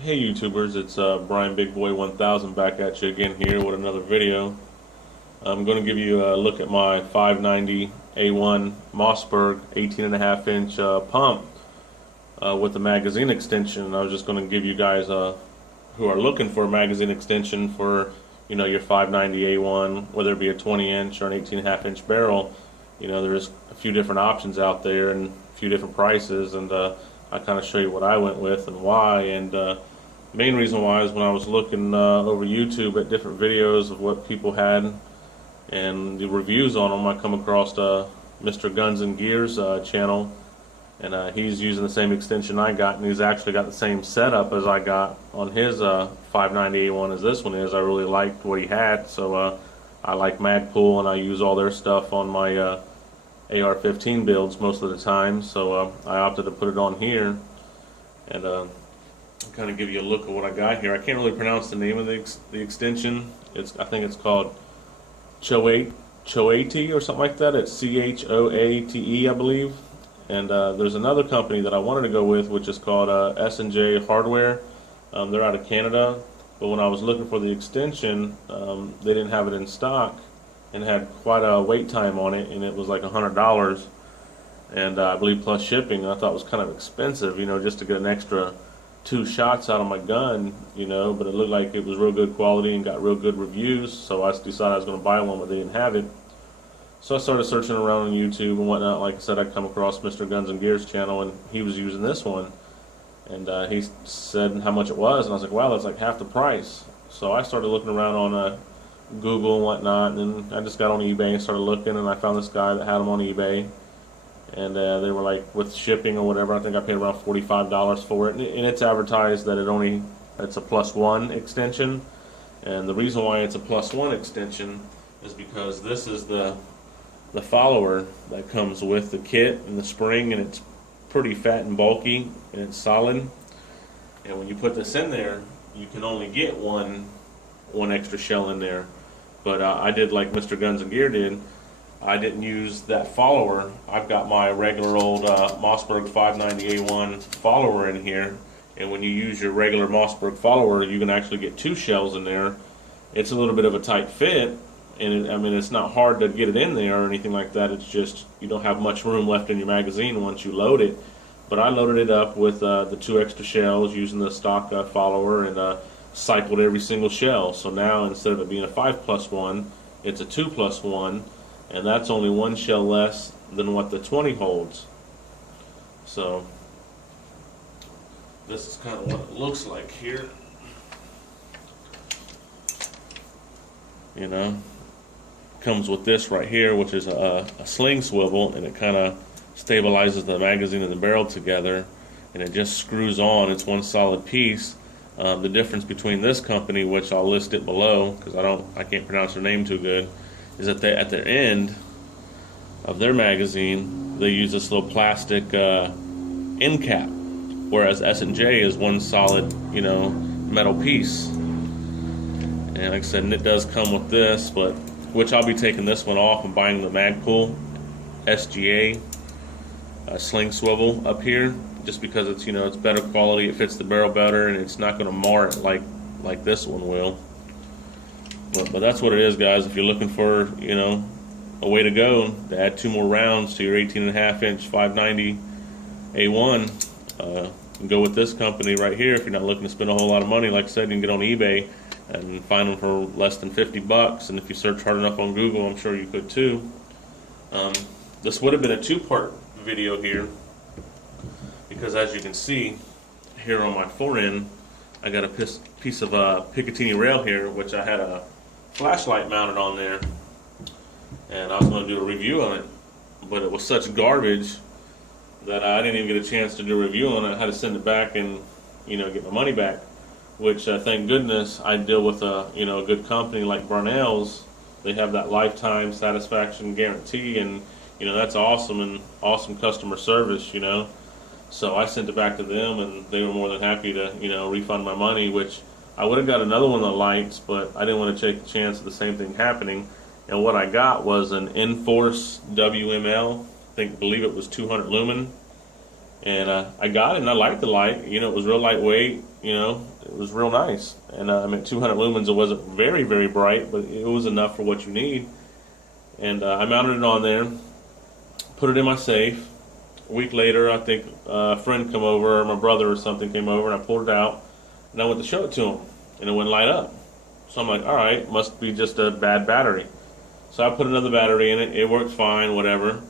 Hey YouTubers, it's Brian Big Boy 1000 back at you again here with another video. I'm going to give you a look at my 590A1 Mossberg 18.5 inch pump with the magazine extension. I was just going to give you guys who are looking for a magazine extension for your 590A1, whether it be a 20 inch or an 18.5 inch barrel. There's a few different options out there and a few different prices, and I kind of show you what I went with and why. And main reason why is when I was looking over YouTube at different videos of what people had and the reviews on them, I come across Mr. Guns and Gears channel, and he's using the same extension I got, and he's actually got the same setup as I got on his 590A1 as this one is. I really liked what he had, so I like Magpul, and I use all their stuff on my AR-15 builds most of the time, so I opted to put it on here and kind of give you a look at what I got here. I can't really pronounce the name of the extension. I think it's called Choate or something like that. It's Choate, I believe. And there's another company that I wanted to go with, which is called S&J Hardware. They're out of Canada, but when I was looking for the extension, they didn't have it in stock and had quite a wait time on it, and it was like $100, and I believe plus shipping. I thought it was kind of expensive, just to get an extra 2 shots out of my gun, but it looked like it was real good quality and got real good reviews, so I decided I was going to buy one, but they didn't have it. So I started searching around on YouTube and whatnot. Like I said, I come across Mr. Guns and Gears channel, and he was using this one, and he said how much it was, and I was like, wow, that's like half the price. So I started looking around on Google and whatnot, and then I just got on eBay and started looking, and I found this guy that had them on eBay, and they were like with shipping or whatever. I think I paid around $45 for it, and it's advertised that it's a +1 extension, and the reason why it's a +1 extension is because this is the follower that comes with the kit and the spring, and it's pretty fat and bulky, and it's solid, and when you put this in there, you can only get one extra shell in there. But I did like Mr. Guns and Gear did. I didn't use that follower. I've got my regular old Mossberg 590A1 follower in here, and when you use your regular Mossberg follower, you can actually get 2 shells in there. It's a little bit of a tight fit, and it's not hard to get it in there or anything like that. It's just you don't have much room left in your magazine once you load it. But I loaded it up with the 2 extra shells using the stock follower, and cycled every single shell. So now instead of it being a 5+1, it's a 2+1, and that's only 1 shell less than what the 20 holds. So this is kind of what it looks like here. Comes with this right here, which is a sling swivel, and it kind of stabilizes the magazine and the barrel together, and it just screws on. It's one solid piece. The difference between this company, which I'll list it below because I can't pronounce their name too good, is that at their end of their magazine they use this little plastic end cap, whereas S&J is one solid metal piece. And like I said, and it does come with this, which I'll be taking this one off and buying the Magpul SGA sling swivel up here, just because it's better quality, it fits the barrel better, and it's not going to mar it like this one will. But that's what it is, guys. If you're looking for a way to go to add 2 more rounds to your 18.5-inch 590A1, go with this company right here. If you're not looking to spend a whole lot of money, like I said, you can get on eBay and find them for less than $50, and if you search hard enough on Google, I'm sure you could too. This would have been a 2-part video here, because as you can see here on my forend, I got a piece of Picatinny rail here, which I had a flashlight mounted on there, and I was going to do a review on it, but it was such garbage that I didn't even get a chance to do a review on it. I had to send it back and get my money back, which thank goodness I deal with a good company like Burnell's. They have that lifetime satisfaction guarantee, and that's awesome, and awesome customer service. So I sent it back to them, and they were more than happy to refund my money, which I would have got another one of the lights, but I didn't want to take the chance of the same thing happening. And what I got was an Enforce WML, believe it was 200 lumen, And I got it, and I liked the light. You know, it was real lightweight. You know, it was real nice. And I mean, 200 lumens. It wasn't very, very bright, but it was enough for what you need. And I mounted it on there, put it in my safe. A week later, I think a friend come over, or my brother or something came over, and I pulled it out, and I went to show it to him, and it wouldn't light up. So I'm like, all right, must be just a bad battery. So I put another battery in it. It worked fine, whatever.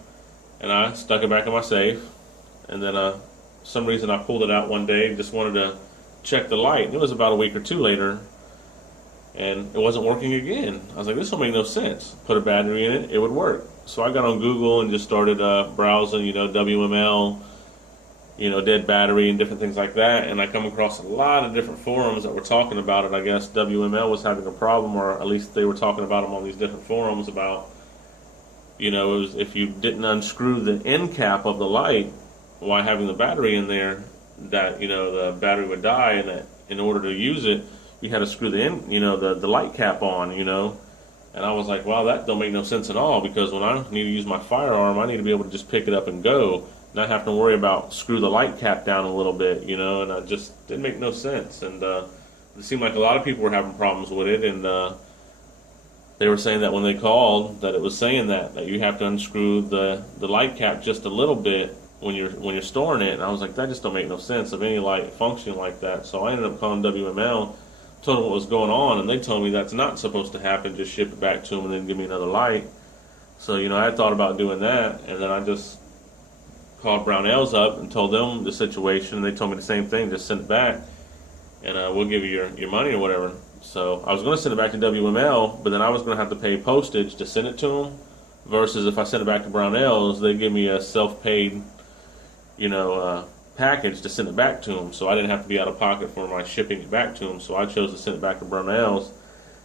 And I stuck it back in my safe. And then for some reason I pulled it out one day, just wanted to check the light. And it was about a week or two later, and it wasn't working again. I was like, this don't make no sense. Put a battery in it, it would work. So I got on Google and just started browsing, you know, WML, you know, dead battery and different things like that. And I come across a lot of different forums that were talking about it. I guess WML was having a problem, or at least they were talking about them on these different forums about, you know, it was if you didn't unscrew the end cap of the light while having the battery in there, that, you know, the battery would die, and that in order to use it, you had to screw the end, you know, the light cap on, you know. And I was like, wow, that don't make no sense at all, because when I need to use my firearm, I need to be able to just pick it up and go, not have to worry about screw the light cap down a little bit, you know. And I just didn't make no sense. And it seemed like a lot of people were having problems with it, and they were saying that when they called, that it was saying that you have to unscrew the light cap just a little bit when you're storing it. And I was like, that just don't make no sense of any light functioning like that. So I ended up calling WML, told them what was going on, and they told me that's not supposed to happen. Just ship it back to them and then give me another light. So, you know, I had thought about doing that, and then I just called Brownells up and told them the situation, and they told me the same thing, just send it back, and we'll give you your money or whatever. So I was going to send it back to WML, but then I was going to have to pay postage to send it to them, versus if I send it back to Brownells, they give me a self-paid, you know, package to send it back to them. So I didn't have to be out of pocket for my shipping it back to them. So I chose to send it back to Brownells,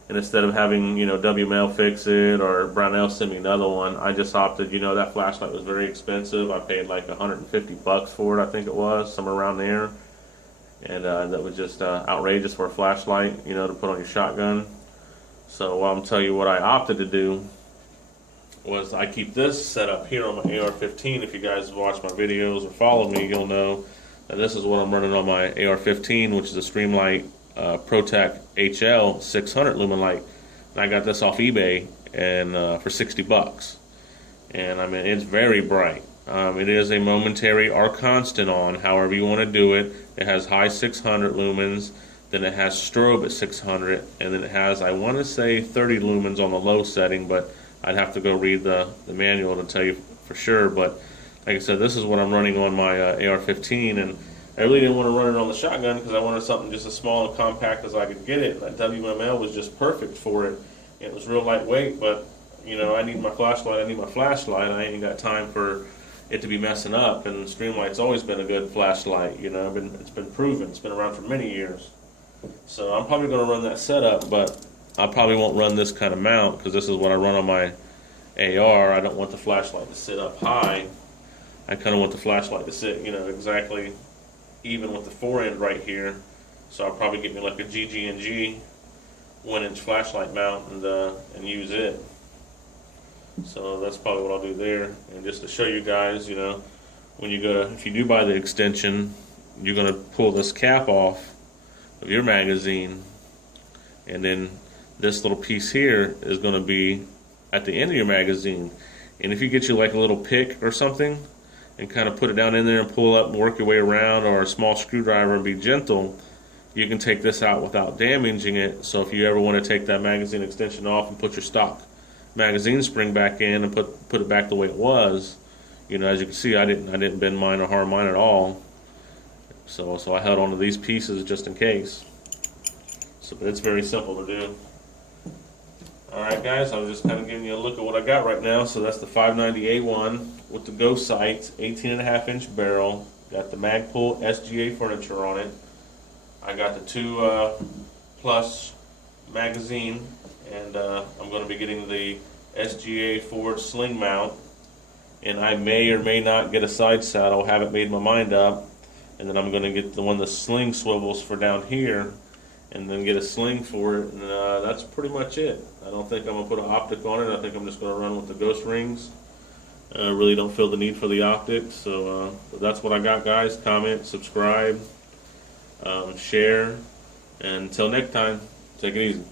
and instead of having, you know, WML fix it or Brownells send me another one, I just opted, you know, that flashlight was very expensive. I paid like $150 for it, I think it was, somewhere around there. And that was just outrageous for a flashlight, you know, to put on your shotgun. So I'm telling you what I opted to do was I keep this set up here on my AR-15. If you guys watch my videos or follow me, you'll know that this is what I'm running on my AR-15, which is a Streamlight ProTech HL 600 lumen light. And I got this off eBay and for $60. And I mean, it's very bright. It is a momentary or constant on, however you want to do it. It has high 600 lumens, then it has strobe at 600, and then it has, I want to say, 30 lumens on the low setting, but I'd have to go read the manual to tell you for sure. But like I said, this is what I'm running on my AR-15, and I really didn't want to run it on the shotgun because I wanted something just as small and compact as I could get it. That WML was just perfect for it. It was real lightweight, but you know, I need my flashlight. I ain't got time for it to be messing up. And Streamlight's always been a good flashlight. You know, it's been proven. It's been around for many years. So I'm probably going to run that setup, but I probably won't run this kind of mount because this is what I run on my AR. I don't want the flashlight to sit up high. I kind of want the flashlight to sit, you know, exactly even with the forend right here. So I'll probably get me like a GG&G 1-inch flashlight mount and use it. So that's probably what I'll do there. And just to show you guys, you know, when you go to, if you do buy the extension, you're going to pull this cap off of your magazine, and then this little piece here is going to be at the end of your magazine. And if you get you like a little pick or something and kind of put it down in there and pull up and work your way around, or a small screwdriver and be gentle, you can take this out without damaging it. So if you ever want to take that magazine extension off and put your stock magazine spring back in and put it back the way it was, you know, as you can see, I didn't bend mine or harm mine at all. So I held on to these pieces just in case. So it's very simple to do. Alright guys, I was just kind of giving you a look at what I got right now. So that's the 590A1 with the ghost sights, 18.5-inch barrel. Got the Magpul SGA furniture on it. I got the 2 plus magazine, and I'm going to be getting the SGA forward sling mount. And I may or may not get a side saddle, haven't made my mind up. And then I'm going to get the one the sling swivels for down here, and then get a sling for it, and that's pretty much it. I don't think I'm going to put an optic on it. I think I'm just going to run with the ghost rings. Really don't feel the need for the optics. So that's what I got, guys. Comment, subscribe, share, and until next time, take it easy.